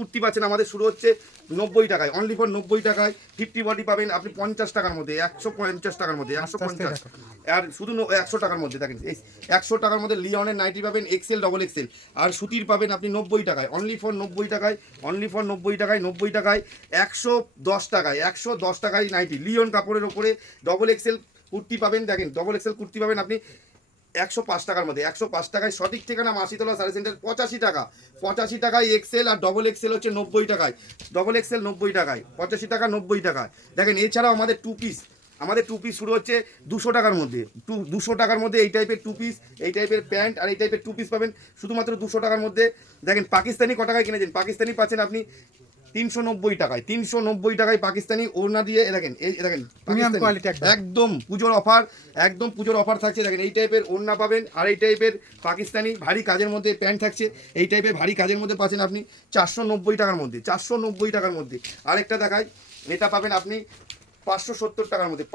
কুর্তি পাচ্ছেন আমাদের শুরু হচ্ছে 90 টাকায়, অনলি ফর 90 টাকায়। 50 বডি পাবেন আপনি 50 টাকার মধ্যে, 150 টাকার মধ্যে, 150 আর শুধু 100 টাকার মধ্যে। দেখেন এই 100 টাকার মধ্যে লিওনের নাইটি পাবেন এক্সেল ডবল এক্সেল, আর সুতির পাবেন আপনি 90 টাকায়, অনলি ফর 90 টাকায়, অনলি ফর 90 টাকায়, 90 টাকায় 110 টাকায়, 110 টাকায় নাইটি লিওন কাপড়ের ওপরে ডবল এক্সেল কুর্তি পাবেন। দেখেন ডবল এক্সেল কুর্তি পাবেন আপনি 105 টাকার মধ্যে, 105 টাকায়। সঠিক ঠিকানা মাসিতলা সার্ভিস সেন্টার। 85 টাকা, 85 টাকায় এক্সেল, আর ডবল এক্সেল হচ্ছে 90 টাকায়, ডবল এক্সেল 90 টাকায়, 85 টাকা 90 টাকায়। দেখেন এছাড়াও আমাদের টু পিস শুরু হচ্ছে 200 টাকার মধ্যে, 200 টাকার মধ্যে এই টাইপের টু পিস, এই টাইপের প্যান্ট আর এই টাইপের টু পিস পাবেন শুধুমাত্র 200 টাকার মধ্যে। দেখেন পাকিস্তানি ক টাকায় কিনেছেন, পাকিস্তানি পাচ্ছেন আপনি 390 টাকায়, 390 টাকায় পাকিস্তানি ওড়না দিয়ে। দেখেন এই দেখেন একদম পুজোর অফার, একদম পুজোর অফার থাকছে। দেখেন এই টাইপের ওড়না পাবেন, আর এই টাইপের পাকিস্তানি ভারী কাজের মধ্যে প্যান্ট থাকছে। এই টাইপের ভারী কাজের মধ্যে পাচ্ছেন আপনি 490 টাকার মধ্যে, 490 টাকার মধ্যে। আরেকটা দেখাই, এটা পাবেন আপনি 570 টাকার মধ্যে।